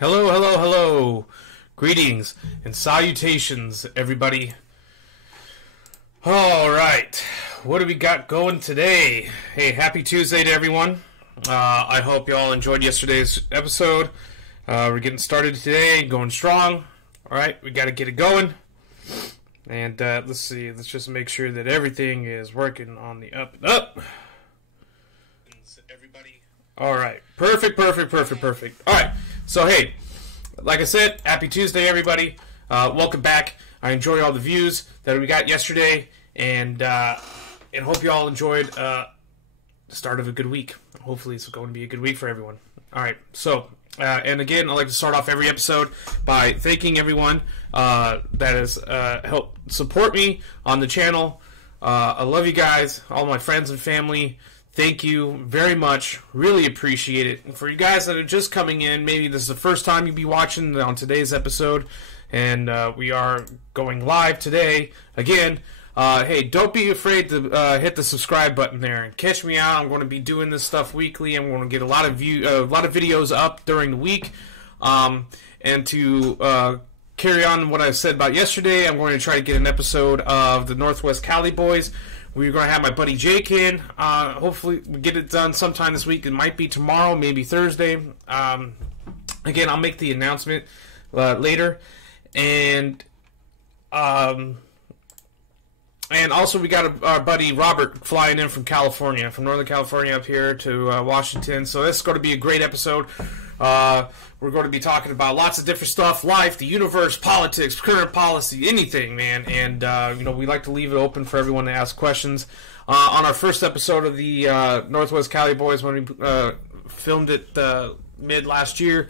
Hello, hello, hello. Greetings and salutations, everybody. All right. What do we got going today? Hey, happy Tuesday to everyone. I hope you all enjoyed yesterday's episode. We're getting started today, going strong. All right, we got to get it going. And let's see. Let's just make sure that everything is working on the up and up. Everybody. All right. Perfect. All right. So, hey, like I said, happy Tuesday, everybody. Welcome back. I enjoy all the views that we got yesterday, and hope you all enjoyed the start of a good week. Hopefully, it's going to be a good week for everyone. All right. So, and again, I'd like to start off every episode by thanking everyone that has helped support me on the channel. I love you guys, all my friends and family. Thank you very much. Really appreciate it. And for you guys that are just coming in, maybe this is the first time you'll be watching on today's episode, and we are going live today. Again, hey, don't be afraid to hit the subscribe button there and catch me out. I'm going to be doing this stuff weekly. I'm going to get a lot of videos up during the week. And to carry on what I said about yesterday, I'm going to try to get an episode of the Northwest Cali Boys. We're going to have my buddy Jake in. Hopefully we get it done sometime this week. It might be tomorrow, maybe Thursday. Again, I'll make the announcement later. And also we got our buddy Robert flying in from California, from Northern California up here to Washington. So this is going to be a great episode. We're going to be talking about lots of different stuff, life, the universe, politics, current policy, anything, man. And, we like to leave it open for everyone to ask questions. On our first episode of the Northwest Cali Boys, when we filmed it mid last year,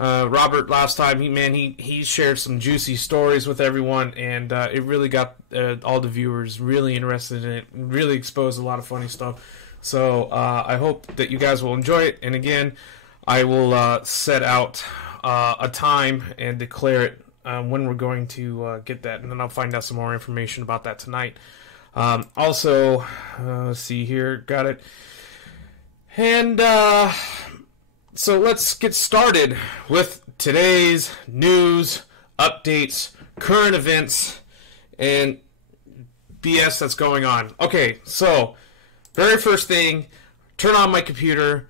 Robert last time, he shared some juicy stories with everyone, and it really got all the viewers really interested in it, really exposed a lot of funny stuff. So I hope that you guys will enjoy it. And again, I will set out a time and declare it when we're going to get that, and then I'll find out some more information about that tonight. Also, let's see here, got it. And so let's get started with today's news, updates, current events, and BS that's going on. Okay, so very first thing, turn on my computer.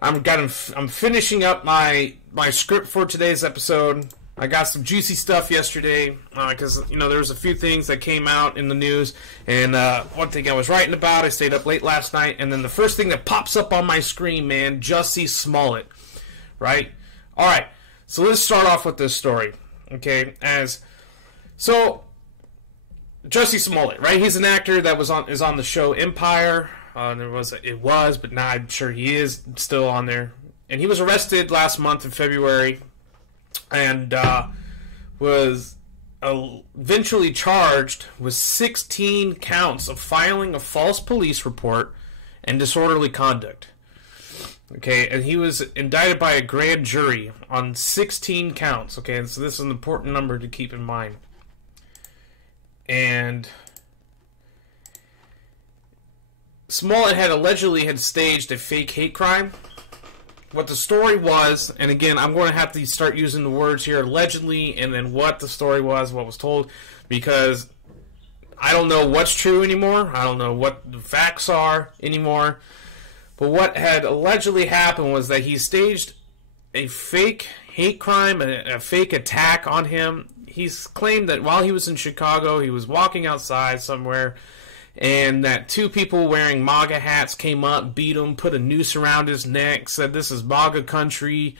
I'm finishing up my script for today's episode. I got some juicy stuff yesterday because there was a few things that came out in the news, and one thing I was writing about, I stayed up late last night, and then the first thing that pops up on my screen, man, Jussie Smollett, right? All right, so let's start off with this story, okay? So Jussie Smollett, right? He's an actor that is on the show Empire. But now I'm sure he is still on there. And he was arrested last month in February, and was eventually charged with 16 counts of filing a false police report and disorderly conduct. Okay, and he was indicted by a grand jury on 16 counts. Okay, and so this is an important number to keep in mind. And Smollett had allegedly staged a fake hate crime. What the story was, and again, I'm going to have to start using the words here, allegedly, and then what the story was, what was told, because I don't know what's true anymore. I don't know what the facts are anymore. But what had allegedly happened was that he staged a fake hate crime, a fake attack on him. He's claimed that while he was in Chicago, he was walking outside somewhere, and that two people wearing MAGA hats came up, beat him, put a noose around his neck, said this is MAGA country,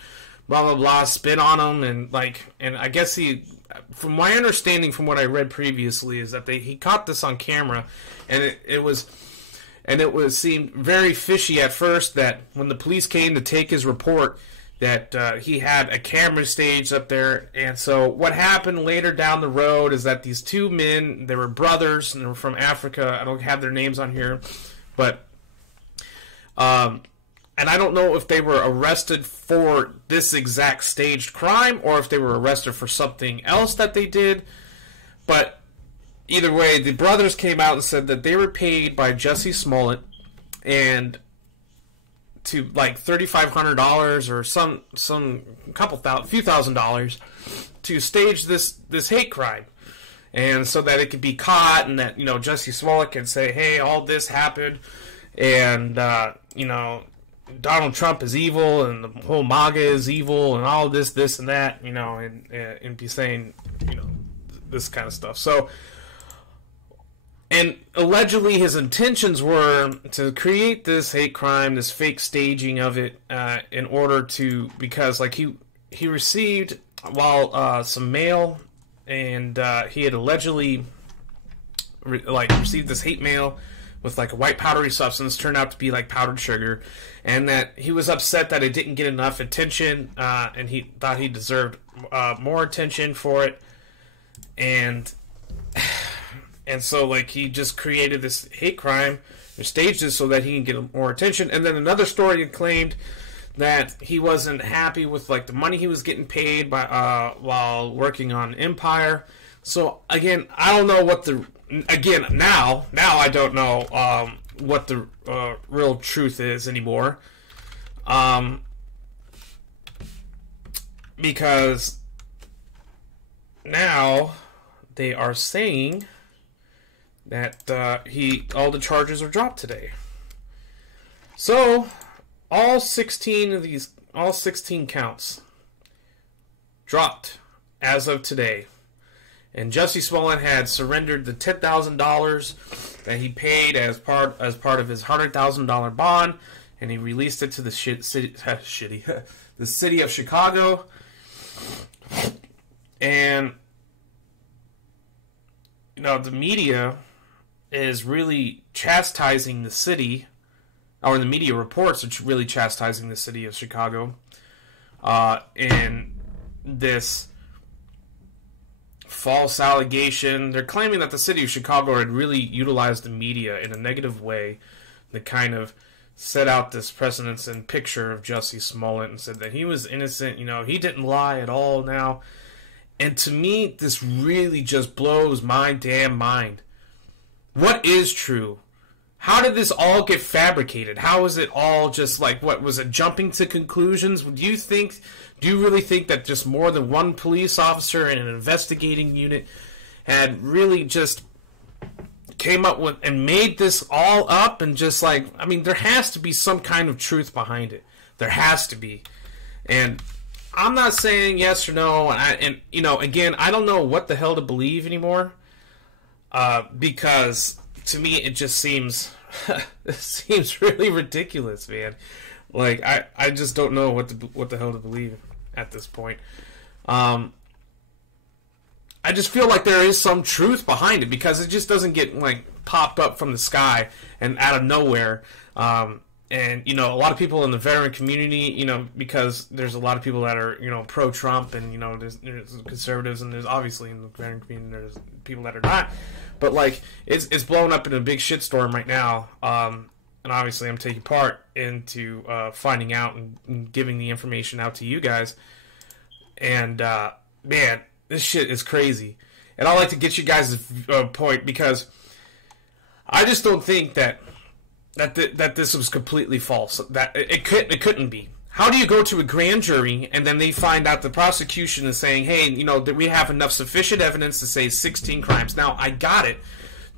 blah, blah, blah, spit on him, and I guess from my understanding from what I read previously, is that he caught this on camera, and it seemed very fishy at first that when the police came to take his report, that he had a camera staged up there. And so what happened later down the road is that these two men, they were brothers, and they were from Africa. I don't have their names on here, but and I don't know if they were arrested for this exact staged crime or if they were arrested for something else that they did. But either way, the brothers came out and said that they were paid by Jussie Smollett and to like $3,500 or few $1,000s to stage this hate crime, and so that it could be caught, and that Jussie Smollett can say, hey, all this happened, and Donald Trump is evil, and the whole MAGA is evil, and all this and that, and be saying this kind of stuff. So, and allegedly his intentions were to create this hate crime, this fake staging of it, in order to, because like he received some mail, and he had allegedly received this hate mail with like a white powdery substance, turned out to be like powdered sugar, and that he was upset that it didn't get enough attention, and he thought he deserved more attention for it, and so like he just created this hate crime, or staged it so that he can get more attention. And then another story claimed that he wasn't happy with like the money he was getting paid by while working on Empire. So again, I don't know what now I don't know what the real truth is anymore, because now they are saying that all the charges are dropped today. So all 16 counts dropped as of today. And Jussie Smollett had surrendered the $10,000 that he paid as part of his $100,000 bond, and he released it to the the city of Chicago. And the media is really chastising the city, or the media reports are really chastising the city of Chicago in this false allegation. They're claiming that the city of Chicago had really utilized the media in a negative way to kind of set out this precedence and picture of Jussie Smollett, and said that he was innocent, he didn't lie at all now. And to me, this really just blows my damn mind. What is true? How did this all get fabricated? How is it all just like, what was it, jumping to conclusions? Do you really think that just more than one police officer and an investigating unit had really just came up with and made this all up? And just like, I mean, there has to be some kind of truth behind it. There has to be. And I'm not saying yes or no. And again, I don't know what the hell to believe anymore. Because to me, it just seems it seems really ridiculous, man. Like I just don't know what the hell to believe at this point. I just feel like there is some truth behind it, because it just doesn't get like popped up from the sky and out of nowhere. And a lot of people in the veteran community, because there's a lot of people that are pro-Trump, and there's conservatives, and there's obviously in the veteran community there's people that are not. But like it's blown up in a big shitstorm right now. And obviously I'm taking part into finding out and giving the information out to you guys. And man, this shit is crazy. And I like to get you guys' point, because I just don't think that this was completely false. That it couldn't be. How do you go to a grand jury and then they find out the prosecution is saying, hey, that we have enough sufficient evidence to say 16 crimes? Now, I got it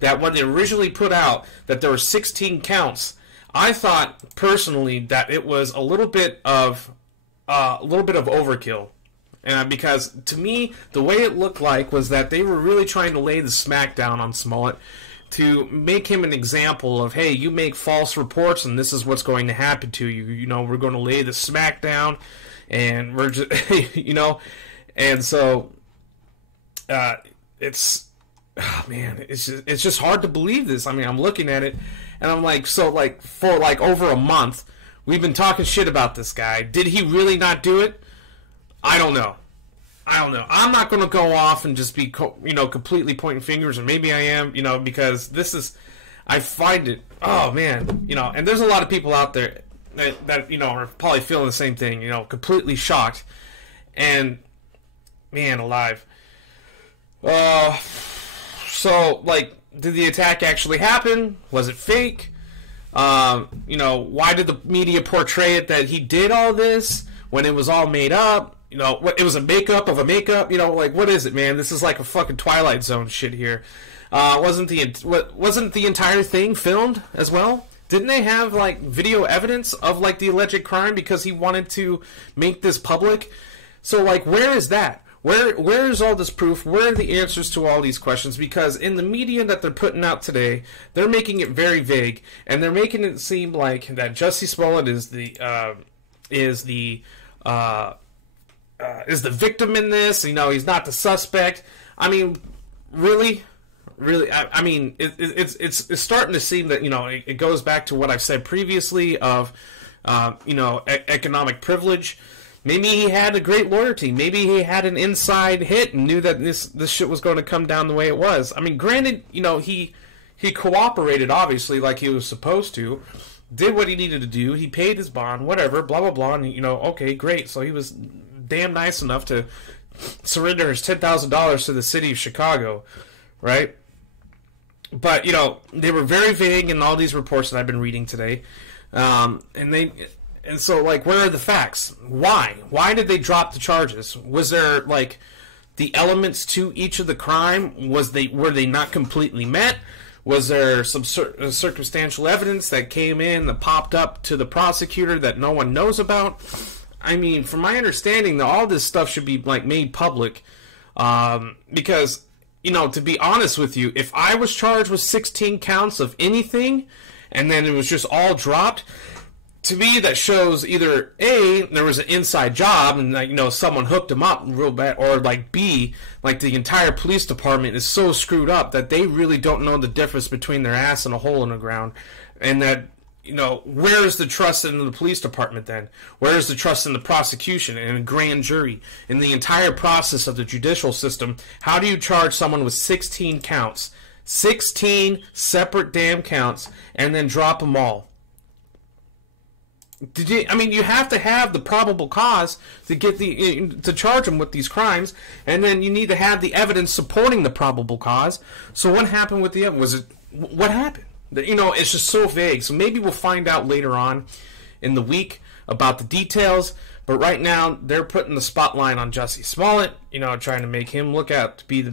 that when they originally put out that there were 16 counts, I thought personally that it was a little bit of overkill. Because to me, the way it looked like was that they were really trying to lay the smackdown on Smollett to make him an example of, hey, you make false reports and this is what's going to happen to you. We're going to lay the smackdown, and we're just, and so it's, oh man, it's just hard to believe this. I mean, I'm looking at it and I'm like, so like for like over a month, we've been talking shit about this guy. Did he really not do it? I don't know. I'm not going to go off and just be, completely pointing fingers, or maybe I am, because this is, I find it, oh man, and there's a lot of people out there that are probably feeling the same thing, completely shocked, and man alive. So, like, did the attack actually happen? Was it fake? Why did the media portray it that he did all this when it was all made up? It was a makeup of a makeup. What is it, man? This is like a fucking Twilight Zone shit here. Wasn't the entire thing filmed as well? Didn't they have video evidence of the alleged crime because he wanted to make this public? So where is that? Where is all this proof? Where are the answers to all these questions? Because in the media that they're putting out today, they're making it very vague, and they're making it seem like that Jussie Smollett is the victim in this. He's not the suspect. I mean, really. I mean, it's starting to seem that it goes back to what I've said previously of economic privilege. Maybe he had a great lawyer team. Maybe he had an inside hit and knew that this shit was going to come down the way it was. I mean, granted, he cooperated, obviously, like he was supposed to. Did what he needed to do. He paid his bond, whatever, blah, blah, blah. And, okay, great. So he was damn nice enough to surrender his $10,000 to the city of Chicago, right? But, they were very vague in all these reports that I've been reading today. And so, where are the facts? Why? Why did they drop the charges? Was there, the elements to each of the crime? Were they not completely met? Was there some circumstantial evidence that came in that popped up to the prosecutor that no one knows about? I mean, from my understanding, all this stuff should be, made public. Because, to be honest with you, if I was charged with 16 counts of anything, and then it was just all dropped, to me, that shows either A, there was an inside job and someone hooked him up real bad, or B, the entire police department is so screwed up that they really don't know the difference between their ass and a hole in the ground, and that where is the trust in the police department then? Where is the trust in the prosecution and a grand jury in the entire process of the judicial system? How do you charge someone with 16 counts, 16 separate damn counts, and then drop them all? You have to have the probable cause to get to charge them with these crimes, and then you need to have the evidence supporting the probable cause. So what happened with the evidence? What happened? It's just so vague. So maybe we'll find out later on in the week about the details. But right now they're putting the spotlight on Jussie Smollett, trying to make him look out to be the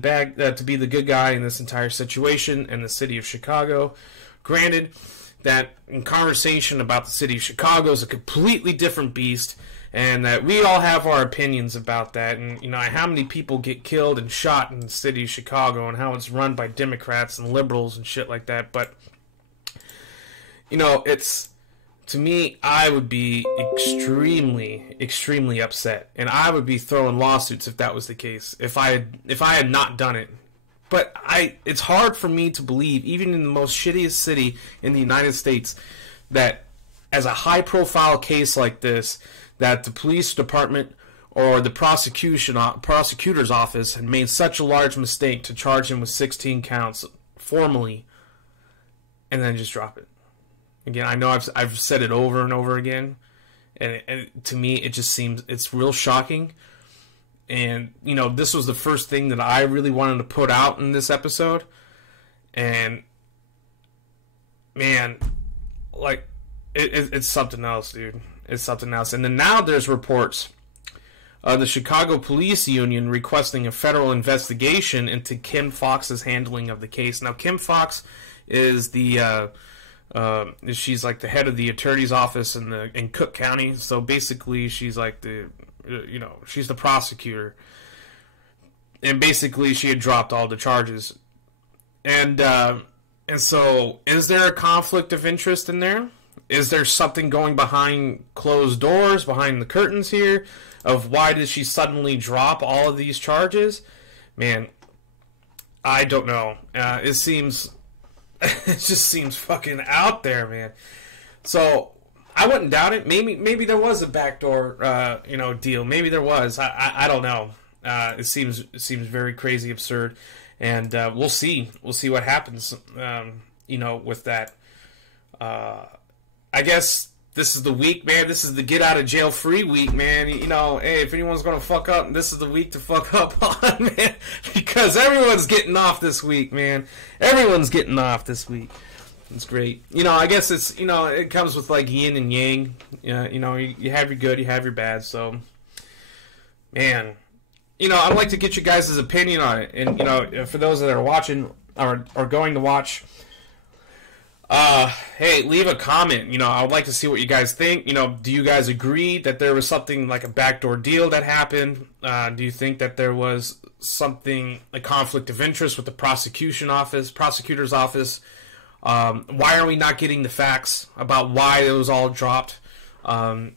good guy in this entire situation in the city of Chicago. Granted, that in conversation about the city of Chicago is a completely different beast, and that we all have our opinions about that, and how many people get killed and shot in the city of Chicago, and how it's run by Democrats and liberals and shit like that. But it's, to me, I would be extremely, extremely upset, and I would be throwing lawsuits if that was the case, if I had not done it. But it's hard for me to believe, even in the most shittiest city in the United States, that as a high-profile case like this, that the police department or the prosecutor's office had made such a large mistake to charge him with 16 counts formally, and then just drop it. Again, I know I've said it over and over again, and to me, it just seems it's real shocking. And, this was the first thing that I really wanted to put out in this episode. And, man, it's something else, dude. It's something else. And then now there's reports of the Chicago Police Union requesting a federal investigation into Kim Foxx's handling of the case. Now, Kim Foxx is she's the head of the attorney's office in Cook County. So basically, she's she's the prosecutor, and basically she had dropped all the charges, and so is there a conflict of interest in there? Is there something going behind closed doors, behind the curtains here, of why did she suddenly drop all of these charges? Man, I don't know. It just seems fucking out there, man. So I wouldn't doubt it. Maybe there was a backdoor, deal. Maybe there was. I don't know. It seems very crazy, absurd, and we'll see. We'll see what happens. With that. I guess this is the week, man. This is the get out of jail free week, man. Hey, if anyone's gonna fuck up, this is the week to fuck up on, man. Because everyone's getting off this week, man. Everyone's getting off this week. It's great. I guess it's, it comes with like yin and yang. You have your good, you have your bad. So, man, I'd like to get you guys' opinion on it. And, for those that are watching or are going to watch, hey, leave a comment. I would like to see what you guys think. Do you guys agree that there was something like a backdoor deal that happened? Do you think that there was something, a conflict of interest with the prosecutor's office? Why are we not getting the facts about why it was all dropped? And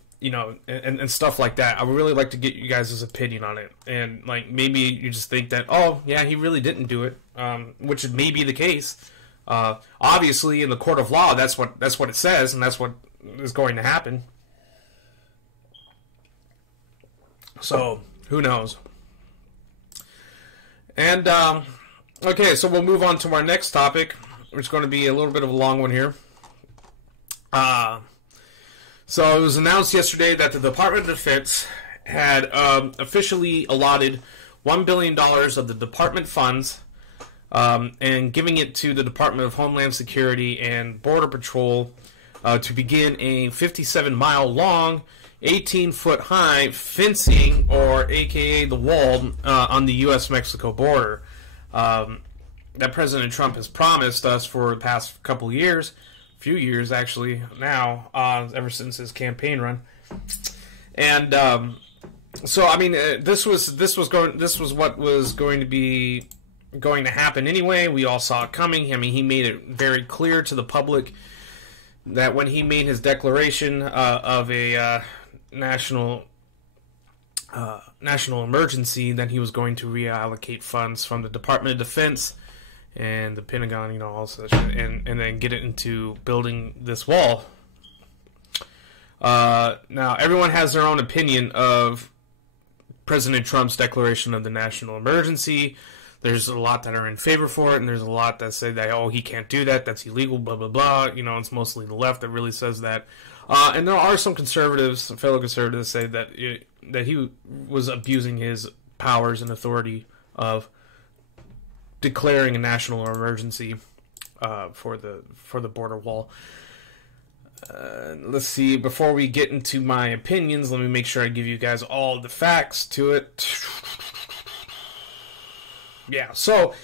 stuff like that. I would really like to get you guys' opinion on it. And, like, maybe you just think that, oh, yeah, he really didn't do it, which may be the case. Obviously, in the court of law, that's what it says, and that's what is going to happen. So, who knows? And, okay, so we'll move on to our next topic, which is going to be a little bit of a long one here. So it was announced yesterday that the Department of Defense had officially allotted $1 billion of the department funds and giving it to the Department of Homeland Security and Border Patrol to begin a 57-mile long, 18-foot high fencing, or AKA the wall, on the U.S.-Mexico border that President Trump has promised us for the past couple years. Few years actually now, ever since his campaign run. And so I mean, this was what was going to happen anyway. We all saw it coming. I mean, he made it very clear to the public that when he made his declaration of a national emergency, that he was going to reallocate funds from the Department of Defense and the Pentagon, all such, and then get it into building this wall. Now, everyone has their own opinion of President Trump's declaration of the national emergency. There's a lot that are in favor for it, and there's a lot that say that, oh, he can't do that, that's illegal, blah, blah, blah. It's mostly the left that really says that. And there are some conservatives, fellow conservatives, say that he was abusing his powers and authority of declaring a national emergency for the border wall. Let's see. Before we get into my opinions, let me make sure I give you guys all the facts to it. Yeah. So,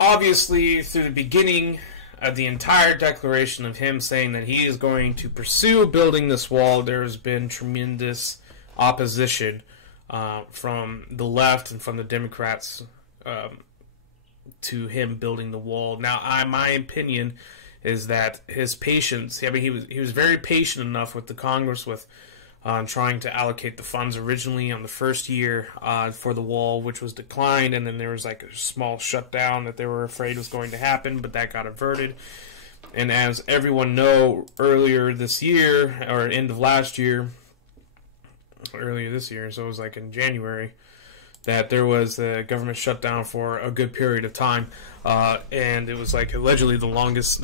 obviously, through the beginning of the entire declaration of him saying that he is going to pursue building this wall, there has been tremendous opposition from the left and from the Democrats to him building the wall. Now, my opinion is that his patience, I mean, he was very patient enough with the Congress with trying to allocate the funds originally on the first year for the wall, which was declined, and then there was like a small shutdown that they were afraid was going to happen, but that got averted. And as everyone know, earlier this year, or end of last year, earlier this year, so it was like in January, that there was a government shutdown for a good period of time, and it was like allegedly the longest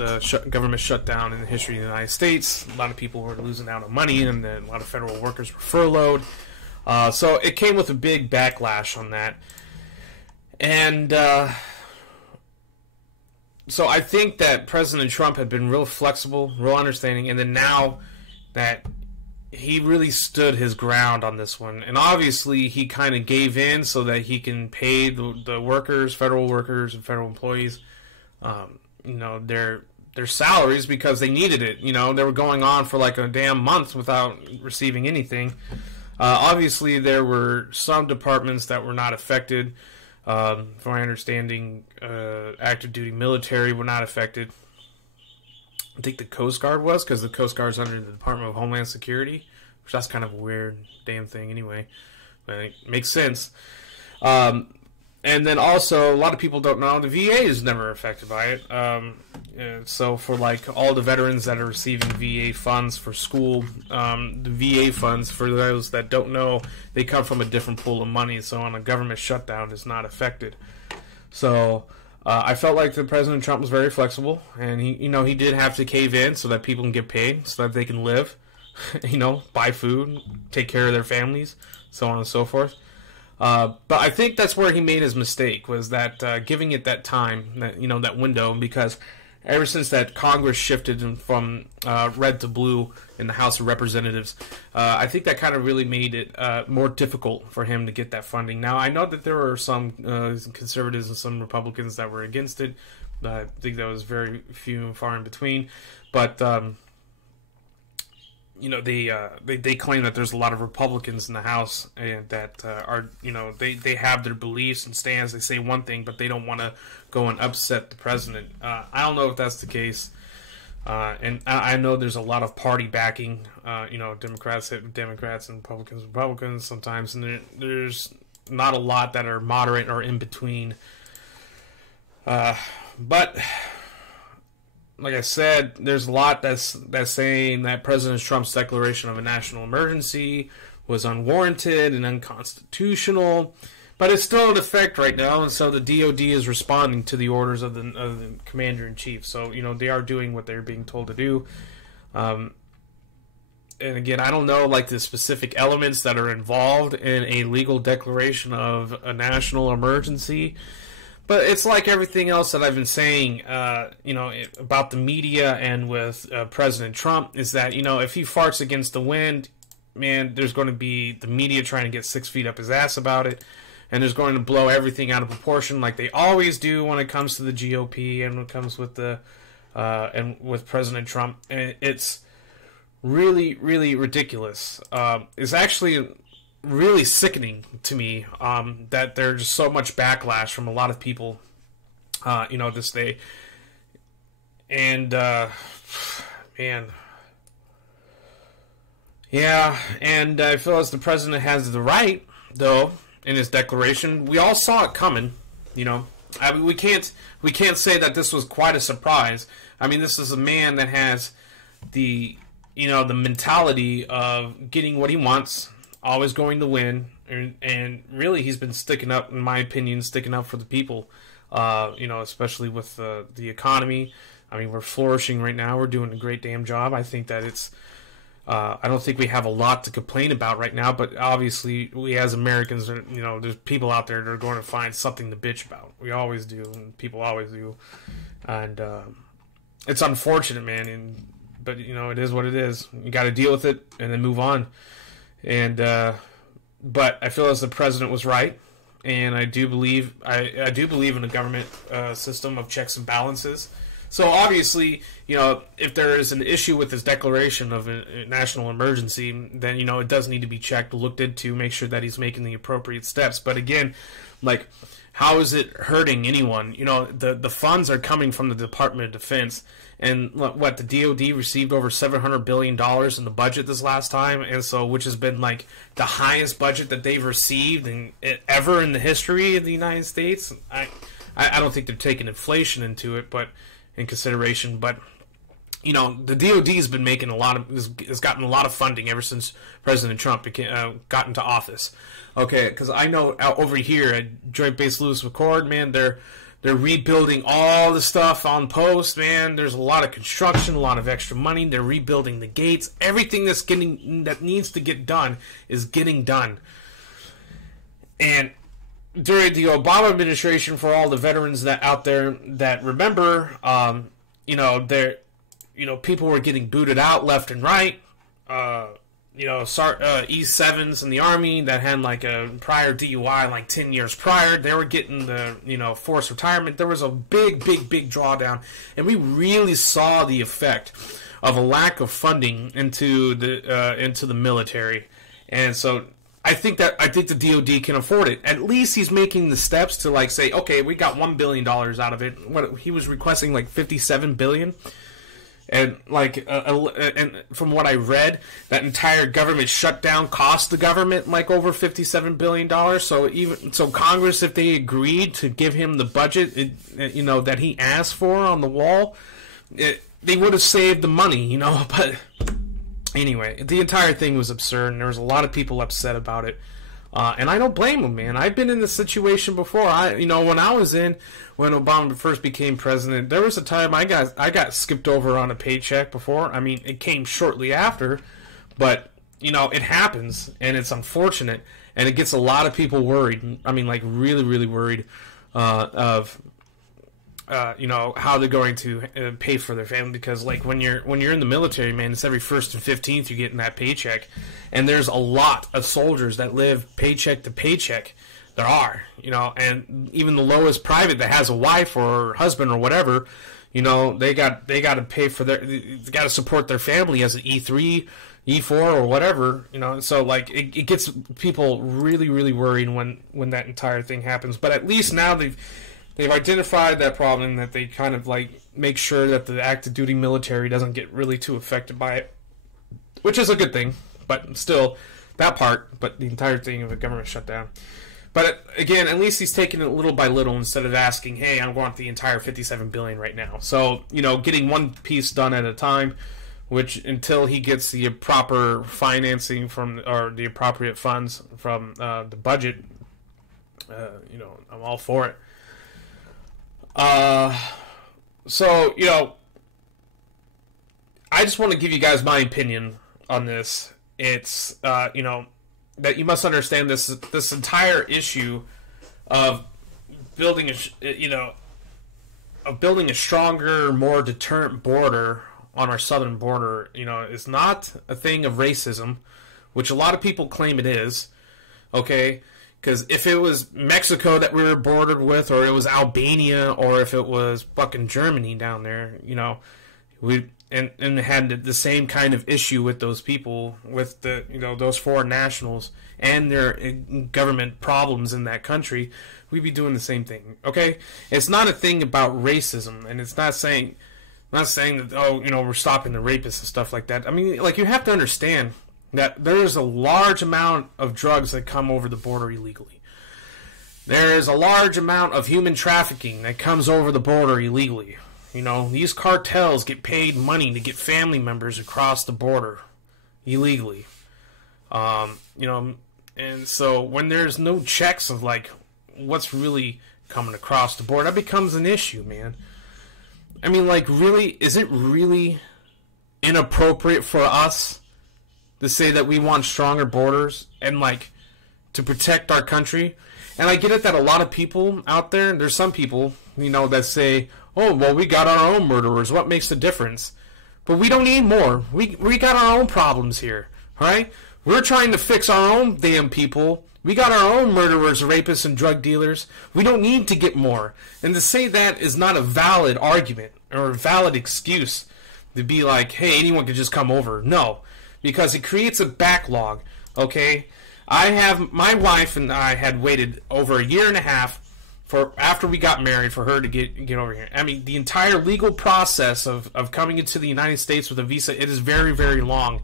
government shutdown in the history of the United States. A lot of people were losing out on money, and then a lot of federal workers were furloughed. So it came with a big backlash on that. And so I think that President Trump had been real flexible, real understanding, and then now that he really stood his ground on this one. And obviously he kind of gave in so that he can pay the workers, federal workers and federal employees, their salaries, because they needed it. They were going on for like a damn month without receiving anything. Obviously there were some departments that were not affected. From my understanding, active duty military were not affected. I think the Coast Guard was, because the Coast Guard's under the Department of Homeland Security, which that's kind of a weird damn thing anyway, but it makes sense. And then also, a lot of people don't know, the VA is never affected by it. So for like all the veterans that are receiving VA funds for school, the VA funds, for those that don't know, they come from a different pool of money, so on a government shutdown is not affected. So I felt like the President Trump was very flexible, and he did have to cave in so that people can get paid, so that they can live, buy food, take care of their families, so on and so forth. But I think that's where he made his mistake, was that giving it that time, that window, because ever since that Congress shifted from red to blue in the House of Representatives, I think that kind of really made it more difficult for him to get that funding. Now, I know that there were some conservatives and some Republicans that were against it. I think that was very few and far in between. But they claim that there's a lot of Republicans in the House and that are, they have their beliefs and stands. They say one thing, but they don't want to go and upset the president. I don't know if that's the case. And I know there's a lot of party backing, Democrats hit Democrats and Republicans sometimes, and there's not a lot that are moderate or in between. But like I said, there's a lot that's saying that President Trump's declaration of a national emergency was unwarranted and unconstitutional, but it's still in effect right now, and so the DOD is responding to the orders of the commander-in-chief. So, they are doing what they're being told to do. And again, I don't know, the specific elements that are involved in a legal declaration of a national emergency. But it's like everything else that I've been saying, about the media and with President Trump, is that, if he farts against the wind, man, there's going to be the media trying to get 6 feet up his ass about it, and there's going to blow everything out of proportion like they always do when it comes to the GOP and when it comes with and with President Trump. And it's really, really ridiculous. It's actually really sickening to me that there's just so much backlash from a lot of people, this day. And, man. Yeah, and I feel as the president has the right, though, in his declaration. We all saw it coming, I mean, we can't say that this was quite a surprise. I mean, this is a man that has the mentality of getting what he wants, always going to win, and really he's been sticking up, in my opinion, for the people, especially with the economy. I mean, we're flourishing right now. We're doing a great damn job. I think that it's, I don't think we have a lot to complain about right now, but obviously we as Americans, there's people out there that are going to find something to bitch about. We always do, and people always do. And it's unfortunate, man, but it is what it is. You got to deal with it and then move on. And but I feel as the president was right, and I do believe in a government system of checks and balances. So obviously, if there is an issue with his declaration of a national emergency, then it does need to be checked, looked into, make sure that he's making the appropriate steps. But again, how is it hurting anyone? The funds are coming from the Department of Defense. And the DOD received over $700 billion in the budget this last time, and so which has been the highest budget that they've received ever in the history of the United States. I don't think they're taking inflation into it, but in consideration. But the DOD has been making has gotten a lot of funding ever since President Trump got into office. Okay, because I know over here at Joint Base Lewis McChord, man, they're rebuilding all the stuff on post, man. There's a lot of construction, a lot of extra money. They're rebuilding the gates. Everything that needs to get done is getting done. And during the Obama administration, for all the veterans that out there that remember, people were getting booted out left and right. E7s in the Army that had a prior DUI 10 years prior, they were getting the forced retirement. There was a big drawdown, and we really saw the effect of a lack of funding into the military. And so I think the DOD can afford it. At least he's making the steps to say, okay, we got $1 billion out of it. What he was requesting $57 billion. And and from what I read, that entire government shutdown cost the government over $57 billion. So Congress, if they agreed to give him the budget, that he asked for on the wall, they would have saved the money, But anyway, the entire thing was absurd, and there was a lot of people upset about it. And I don't blame them, man. I've been in this situation before. When Obama first became president, there was a time I got skipped over on a paycheck before. I mean, it came shortly after, but it happens, and it's unfortunate, and it gets a lot of people worried. I mean, like, really, really worried of how they're going to pay for their family, because, like, when you're in the military, man, it's every 1st and 15th you're getting that paycheck, and there's a lot of soldiers that live paycheck to paycheck. There are, and even the lowest private that has a wife or husband or whatever, they got to pay for they got to support their family as an E3, E4 or whatever, So, like, it gets people really, really worried when that entire thing happens. But at least now they've identified that problem, that they kind of, like, make sure that the active duty military doesn't get really too affected by it, which is a good thing. But still, that part, but the entire thing of a government shutdown. But again, at least he's taking it little by little instead of asking, hey, I want the entire $57 billion right now. So, getting one piece done at a time, which until he gets the proper financing or the appropriate funds from the budget, I'm all for it. So, I just want to give you guys my opinion on this. It's, that you must understand this entire issue of building a stronger, more deterrent border on our southern border, is not a thing of racism, which a lot of people claim it is. Okay, because if it was Mexico that we were bordered with, or it was Albania, or if it was fucking Germany down there, we and had the same kind of issue with those people, with the those foreign nationals and their government problems in that country, we'd be doing the same thing. Okay, it's not a thing about racism, and it's not saying that we're stopping the rapists and stuff like that. I mean, like, you have to understand that there is a large amount of drugs that come over the border illegally. There is a large amount of human trafficking that comes over the border illegally. These cartels get paid money to get family members across the border illegally. And so when there's no checks of, like, what's really coming across the border, that becomes an issue, man. I mean, like, really, is it really inappropriate for us to say that we want stronger borders and, like, to protect our country? And I get it that a lot of people out there's some people, that say, oh, well, we got our own murderers. What makes the difference? But we don't need more. We got our own problems here, all right? We're trying to fix our own damn people. We got our own murderers, rapists, and drug dealers. We don't need to get more. And to say that is not a valid argument or a valid excuse to be like, hey, anyone could just come over. No, because it creates a backlog, okay? My wife and I had waited over a year and a half for after we got married for her to get over here. I mean, the entire legal process of coming into the United States with a visa, it is very, very long.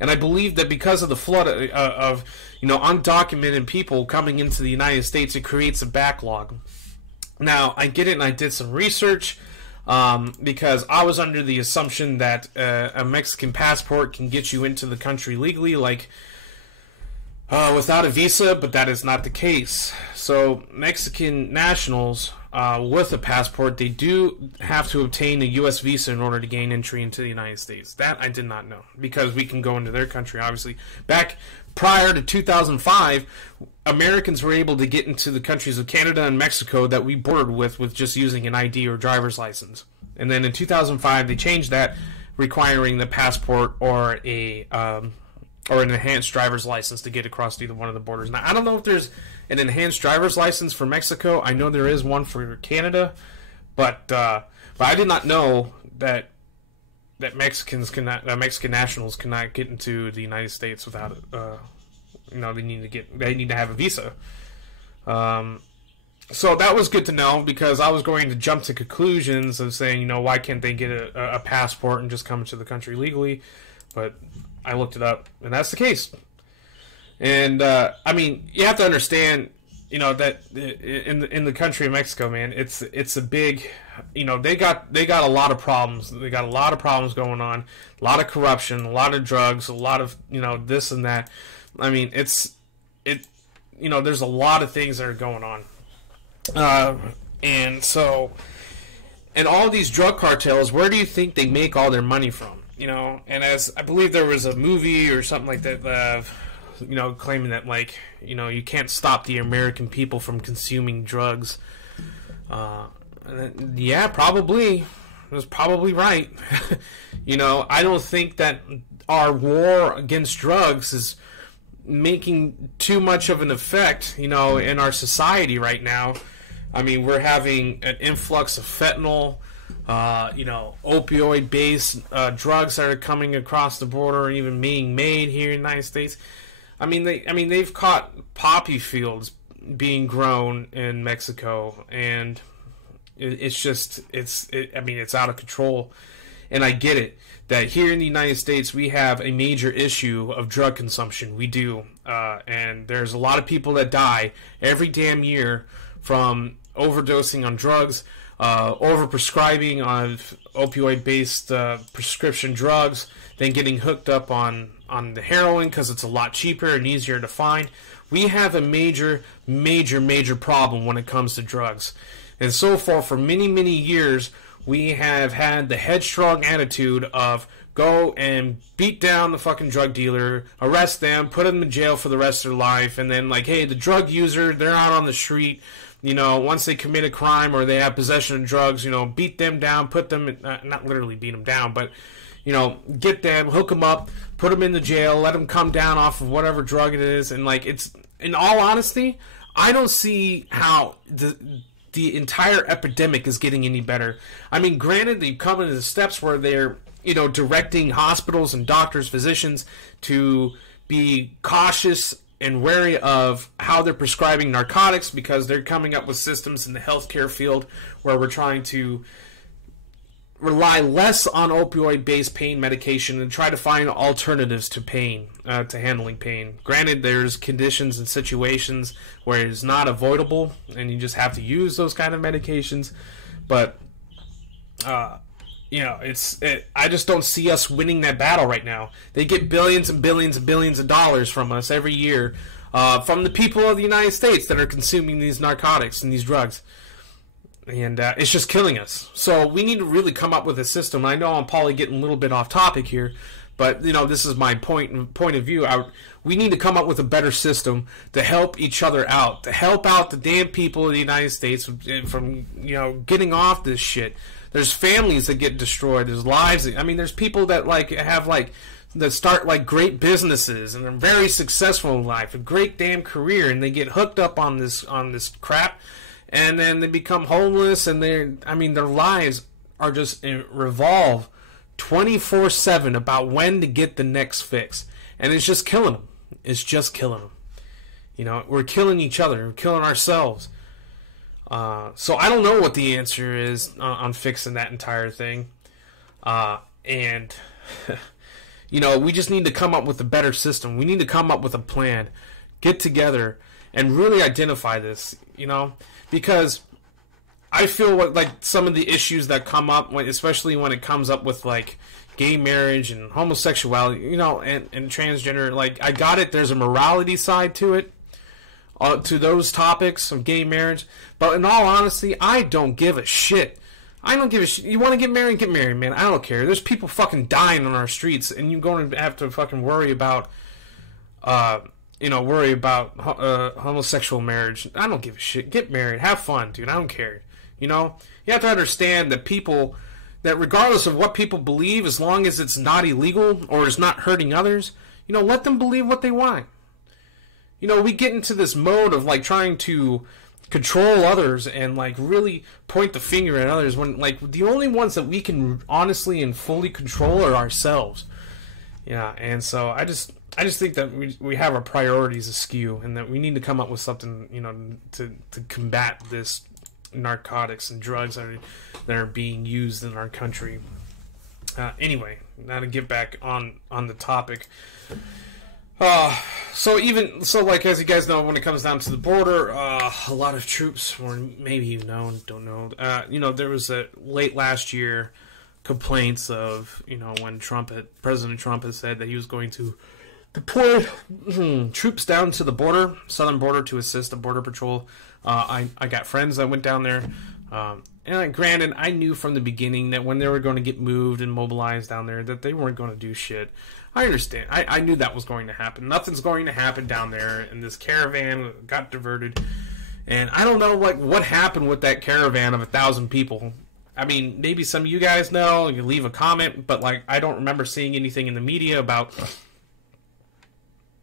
And I believe that because of the flood of undocumented people coming into the United States, it creates a backlog. Now, I get it, and I did some research because I was under the assumption that a Mexican passport can get you into the country legally, like without a visa, but that is not the case. So Mexican nationals with a passport, they do have to obtain a U.S. visa in order to gain entry into the United States. That I did not know, because we can go into their country, obviously. Back prior to 2005, Americans were able to get into the countries of Canada and Mexico that we bordered with just using an ID or driver's license. And then in 2005, they changed that, requiring the passport or an enhanced driver's license to get across either one of the borders. Now, I don't know if there's an enhanced driver's license for Mexico. I know there is one for Canada, but I did not know that Mexican nationals cannot get into the United States without they need to have a visa. So that was good to know, because I was going to jump to conclusions of saying, why can't they get a passport and just come into the country legally? But I looked it up, and that's the case. And I mean, you have to understand, that in the country of Mexico, man, it's a big, they got a lot of problems. They got a lot of problems going on, a lot of corruption, a lot of drugs, a lot of this and that. I mean, there's a lot of things that are going on, and all these drug cartels, where do you think they make all their money from? And as I believe there was a movie or something like that, claiming that, like, you can't stop the American people from consuming drugs. Yeah, probably. It was probably right. I don't think that our war against drugs is making too much of an effect, in our society right now. I mean, we're having an influx of fentanyl, opioid-based drugs that are coming across the border and even being made here in the United States. They've caught poppy fields being grown in Mexico, and it's out of control. And I get it that here in the United States we have a major issue of drug consumption. We do, and there's a lot of people that die every damn year from overdosing on drugs, overprescribing of opioid-based prescription drugs, then getting hooked up on the heroin because it's a lot cheaper and easier to find. We have a major, major, major problem when it comes to drugs. And so far, for many, many years, we have had the headstrong attitude of go and beat down the fucking drug dealer, arrest them, put them in jail for the rest of their life, and then, like, hey, the drug user, they're out on the street, once they commit a crime or they have possession of drugs, beat them down, put them, not literally beat them down, but, get them, hook them up, put them in the jail, let them come down off of whatever drug it is, and, like, it's, in all honesty, I don't see how the entire epidemic is getting any better. I mean, granted, they've come into the steps where they're, directing hospitals and doctors, physicians to be cautious and wary of how they're prescribing narcotics, because they're coming up with systems in the healthcare field where we're trying to rely less on opioid-based pain medication and try to find alternatives to pain, to handling pain. Granted, there's conditions and situations where it's not avoidable and you just have to use those kind of medications, but I just don't see us winning that battle right now. They get billions and billions and billions of dollars from us every year, from the people of the United States that are consuming these narcotics and these drugs. And it's just killing us. So we need to really come up with a system. I know I'm probably getting a little bit off topic here, but this is my point of view. We need to come up with a better system to help each other out, to help out the damn people of the United States from getting off this shit. There's families that get destroyed. There's lives. There's people that that start great businesses and they're very successful in life, a great damn career, and they get hooked up on this crap. And then they become homeless, and their lives are just revolve 24/7 about when to get the next fix, and it's just killing them. It's just killing them. We're killing each other. We're killing ourselves. So I don't know what the answer is on fixing that entire thing. And we just need to come up with a better system. We need to come up with a plan, get together, and really identify this. Because I feel like some of the issues that come up, especially when it comes up with gay marriage and homosexuality, and transgender, I got it. There's a morality side to it, to those topics of gay marriage. But in all honesty, I don't give a shit. I don't give a shit. You want to get married, man. I don't care. There's people fucking dying on our streets, and you're going to have to fucking worry about homosexual marriage. I don't give a shit. Get married. Have fun, dude. I don't care. You have to understand that that regardless of what people believe, as long as it's not illegal or is not hurting others, let them believe what they want. We get into this mode of trying to control others and really point the finger at others when the only ones that we can honestly and fully control are ourselves. Yeah, and so I just think that we have our priorities askew, and that we need to come up with something, to combat this narcotics and drugs that are being used in our country. Anyway, now to get back on the topic. So as you guys know, when it comes down to the border, a lot of troops, or maybe you know, don't know, there was late last year complaints of, when President Trump had said that he was going to deploy troops down to the southern border to assist the border patrol. I got friends that went down there, And granted, I knew from the beginning that when they were going to get moved and mobilized down there, that they weren't going to do shit. I understand. I knew that was going to happen. Nothing's going to happen down there, and this caravan got diverted. And I don't know what happened with that caravan of 1,000 people. I mean, maybe some of you guys know. You leave a comment, but I don't remember seeing anything in the media about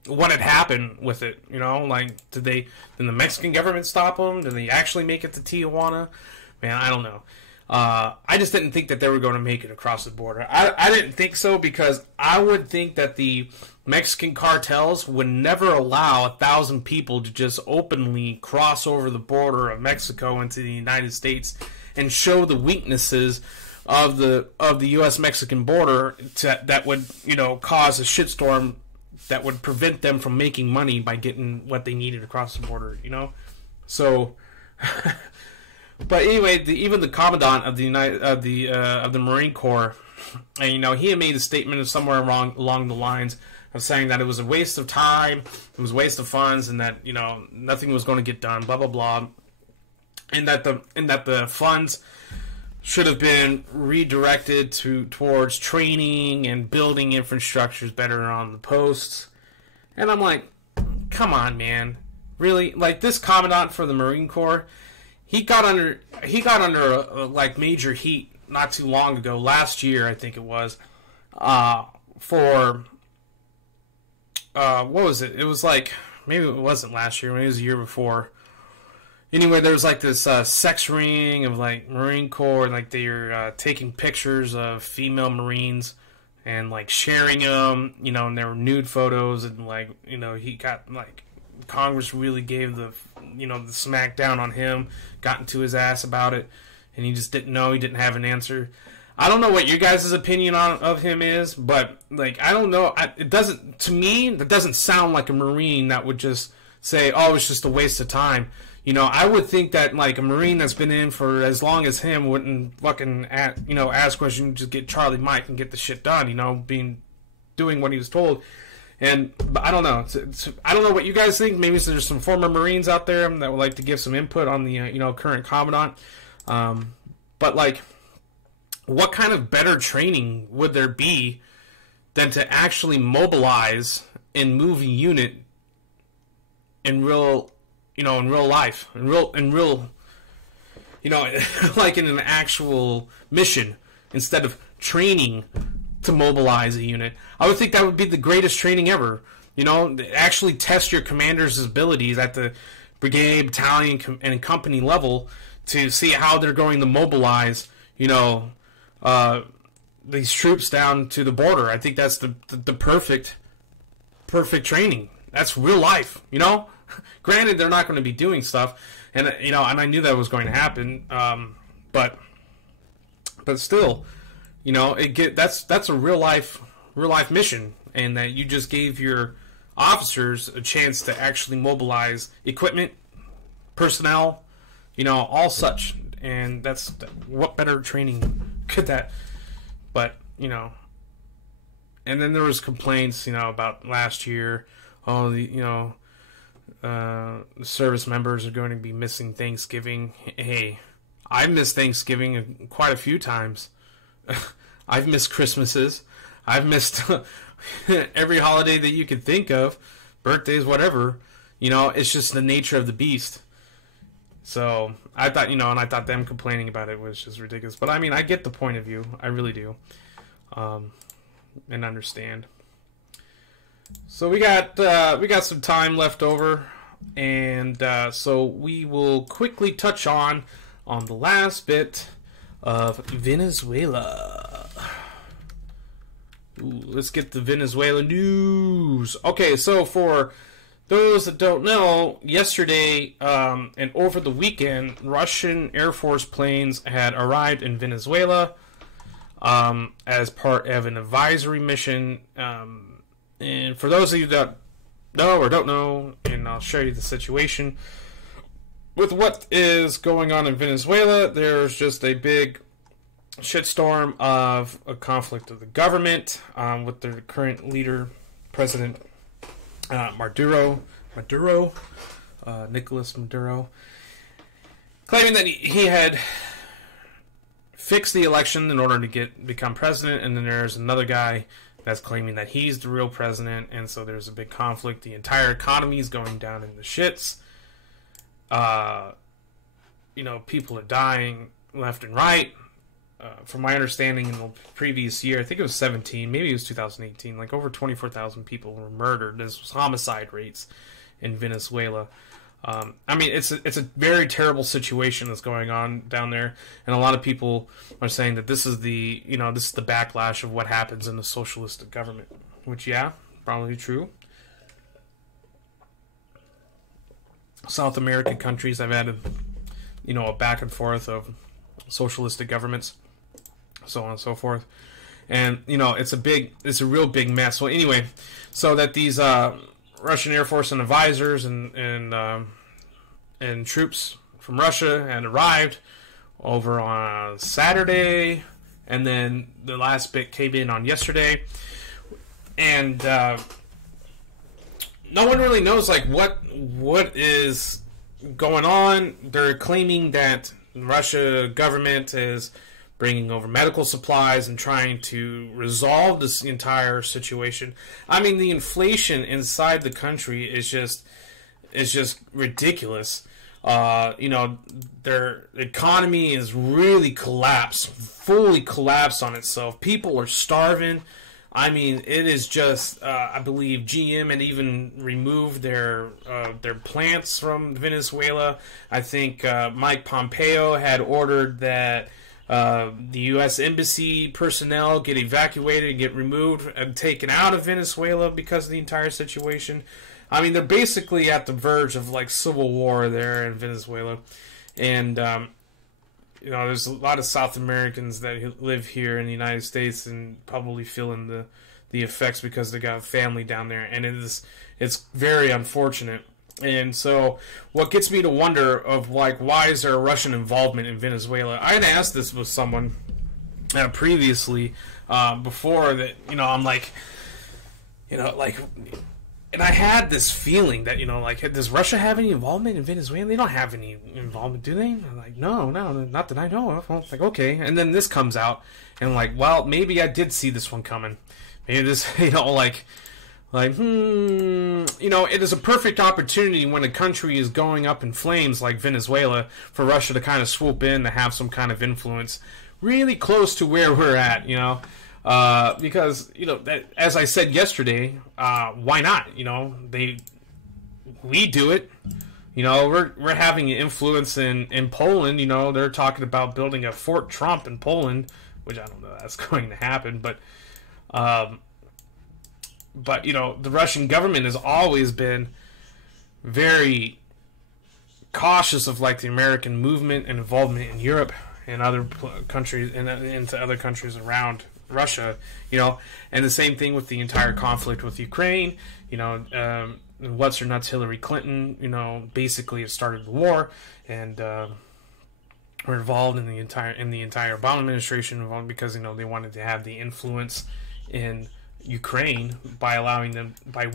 what had happened with it. You know, did the Mexican government stop them? Did they actually make it to Tijuana? Man, I don't know. I just didn't think that they were going to make it across the border. I didn't think so because I would think that the Mexican cartels would never allow 1,000 people to just openly cross over the border of Mexico into the United States and show the weaknesses of the U.S.-Mexican border that would, cause a shitstorm that would prevent them from making money by getting what they needed across the border. So. But anyway, even the commandant of the Marine Corps, and he had made a statement of somewhere along the lines of saying that it was a waste of time, it was a waste of funds, and that nothing was going to get done, blah blah blah, and that the funds should have been redirected towards training and building infrastructures better on the posts. And I'm like, come on, man, really? This commandant for the Marine Corps. He got under major heat not too long ago, last year I think it was, for what was it? It was maybe it wasn't last year, maybe it was the year before. Anyway, there was this sex ring of Marine Corps, and they were taking pictures of female Marines and sharing them, and there were nude photos, and he got Congress really gave the smackdown on him, got into his ass about it, and he just didn't know. He didn't have an answer. I don't know what your guys' opinion of him is, but I don't know. It doesn't, to me, that doesn't sound like a Marine that would just say, "Oh, it's just a waste of time." I would think that a Marine that's been in for as long as him wouldn't fucking ask questions, just get Charlie Mike and get the shit done. Doing what he was told. But I don't know. I don't know what you guys think. Maybe there's some former Marines out there that would like to give some input on the current commandant. But what kind of better training would there be than to actually mobilize and move a unit in real life, in real, in an actual mission instead of training to mobilize a unit? I would think that would be the greatest training ever. Actually test your commander's abilities at the brigade, battalion, and company level to see how they're going to mobilize, these troops down to the border. I think that's the perfect training. That's real life, Granted, they're not going to be doing stuff, and and I knew that was going to happen. But still, that's a real life mission, and that you just gave your officers a chance to actually mobilize equipment, personnel, all such. And that's what better training could that? But and then there was complaints, about last year. Oh, the service members are going to be missing Thanksgiving. Hey, I've missed Thanksgiving quite a few times. I've missed Christmases. I've missed every holiday that you could think of, birthdays, whatever. It's just the nature of the beast. So I thought, and I thought them complaining about it was just ridiculous. But I mean, I get the point of view. I really do, and understand. So we got some time left over, and so we will quickly touch on the last bit of Venezuela. Ooh, let's get the Venezuela news. Okay, so for those that don't know, yesterday and over the weekend, Russian Air Force planes had arrived in Venezuela as part of an advisory mission. And for those of you that know or don't know, and I'll show you the situation with what is going on in Venezuela, there's just a big shitstorm of a conflict of the government with the current leader, President Nicolas Maduro, claiming that he had fix the election in order to become president, and then there's another guy that's claiming that he's the real president, and so there's a big conflict. The entire economy is going down in the shits. People are dying left and right. From my understanding, in the previous year, I think it was 17, maybe it was 2018, like over 24,000 people were murdered. This was homicide rates in Venezuela. It's a very terrible situation that's going on down there, and a lot of people are saying that this is the backlash of what happens in a socialistic government, which, yeah, probably true. South American countries have had a back and forth of socialistic governments, so on and so forth, and it's a real big mess. Well, anyway, so that these Russian Air Force and advisors and troops from Russia had arrived over on Saturday, and then the last bit came in on yesterday, and no one really knows what is going on. They're claiming that the Russia government is bringing over medical supplies and trying to resolve this entire situation. I mean, the inflation inside the country is just ridiculous. Their economy is really fully collapsed on itself. People are starving. I mean, it is just, I believe GM had even removed their plants from Venezuela. I think Mike Pompeo had ordered that the U.S. Embassy personnel get evacuated and get removed and taken out of Venezuela because of the entire situation. I mean, they're basically at the verge of, civil war there in Venezuela. And, there's a lot of South Americans that live here in the United States and probably feeling the effects because they got family down there. And it's very unfortunate. And so what gets me to wonder of, why is there a Russian involvement in Venezuela? I had asked this with someone previously before that, and I had this feeling that, does Russia have any involvement in Venezuela? They don't have any involvement, do they? I'm like, no, not that I know of. I was like, okay. And then this comes out, and I'm like, well, maybe I did see this one coming. Maybe this, it is a perfect opportunity when a country is going up in flames like Venezuela for Russia to kind of swoop in to have some kind of influence really close to where we're at, because that, as I said yesterday, why not? We do it. We're having an influence in Poland. They're talking about building a Fort Trump in Poland, which I don't know if that's going to happen. But the Russian government has always been very cautious of the American movement and involvement in Europe and other countries and into other countries around Russia, and the same thing with the entire conflict with Ukraine, what's her nuts Hillary Clinton, basically it started the war, and were involved in the entire Obama administration because they wanted to have the influence in Ukraine by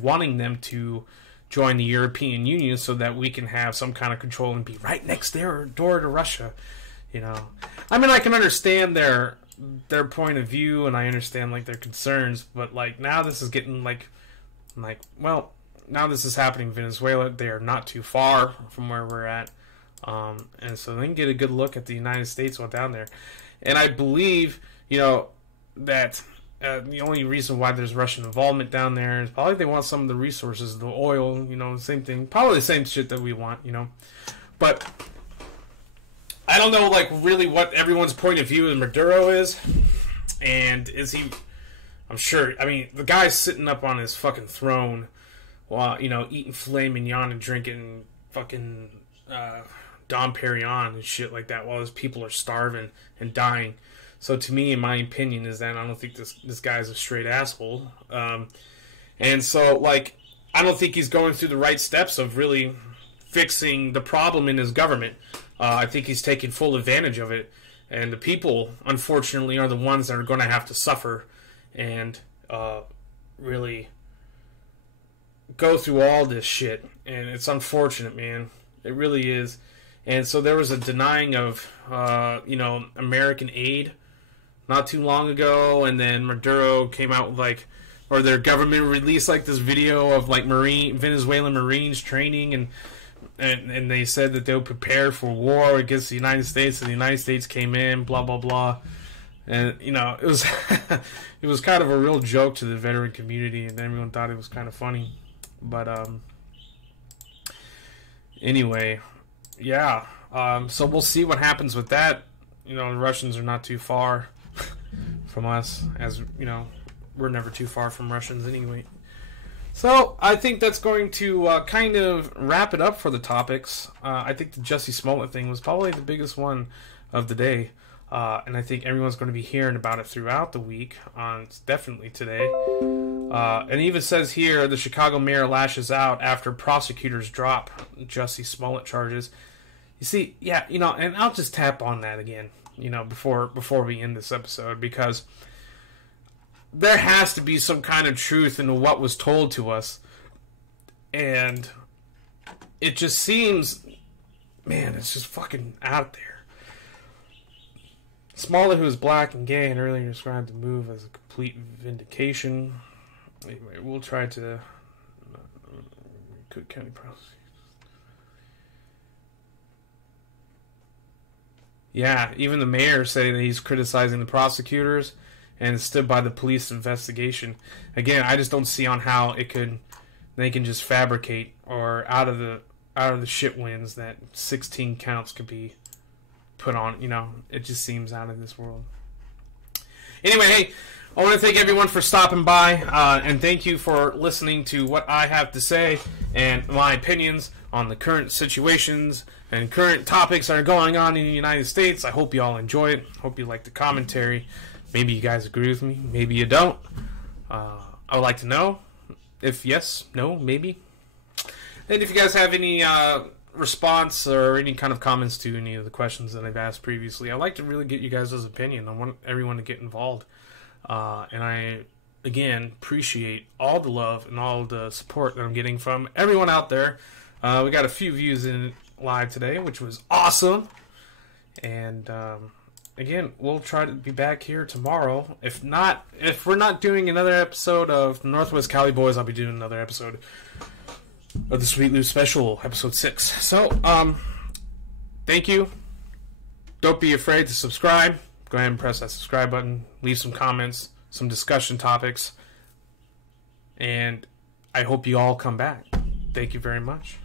wanting them to join the European Union so that we can have some kind of control and be right next door to Russia. I mean, I can understand their point of view, and I understand their concerns, but now this is getting now this is happening in Venezuela. They are not too far from where we're at, and so they can get a good look at the United States while down there. And I believe that the only reason why there's Russian involvement down there is probably they want some of the resources, the oil, same thing, probably the same shit that we want, but I don't know, really what everyone's point of view of Maduro is, and is he, I'm sure, the guy's sitting up on his fucking throne while, eating filet mignon and drinking fucking Dom Perignon and shit like that while his people are starving and dying. So to me, in my opinion, is that I don't think this guy's a straight asshole. And so, I don't think he's going through the right steps of really fixing the problem in his government. I think he's taking full advantage of it, and the people, unfortunately, are the ones that are going to have to suffer and really go through all this shit. And it's unfortunate, man. It really is. And so there was a denying of, American aid not too long ago, and then Maduro came out with or their government released this video of Venezuelan Marines training, and they said that they were prepared for war against the United States, and the United States came in, blah blah blah, and it was it was kind of a real joke to the veteran community, and everyone thought it was kind of funny, but anyway, yeah. So we'll see what happens with that. The Russians are not too far from us, as we're never too far from Russians anyway. So I think that's going to kind of wrap it up for the topics. I think the Jussie Smollett thing was probably the biggest one of the day, and I think everyone's going to be hearing about it throughout the week. Definitely today. And it even says here the Chicago mayor lashes out after prosecutors drop Jussie Smollett charges. You see, yeah, and I'll just tap on that again, before we end this episode, because there has to be some kind of truth in what was told to us, and it just seems, man, it's just fucking out there. Smollett, who is black and gay and earlier described the move as a complete vindication. Anyway, we'll try to Cook County prosecutors. Yeah, even the mayor saying that he's criticizing the prosecutors and stood by the police investigation. Again, I just don't see on how they can just fabricate, or out of the shit wins that 16 counts could be put on. It just seems out of this world. Anyway, hey, I want to thank everyone for stopping by, and thank you for listening to what I have to say and my opinions on the current situations and current topics that are going on in the United States. I hope you all enjoy it. Hope you like the commentary. Maybe you guys agree with me. Maybe you don't. I would like to know. If yes, no, maybe. And if you guys have any response or any kind of comments to any of the questions that I've asked previously, I'd like to really get you guys' opinion. I want everyone to get involved. And I, again, appreciate all the love and all the support that I'm getting from everyone out there. We got a few views in live today, which was awesome. And again, we'll try to be back here tomorrow. If we're not doing another episode of Northwest Cali Boys, I'll be doing another episode of the Sweet Lew Special, episode 6. So, thank you. Don't be afraid to subscribe. Go ahead and press that subscribe button. Leave some comments, some discussion topics. And I hope you all come back. Thank you very much.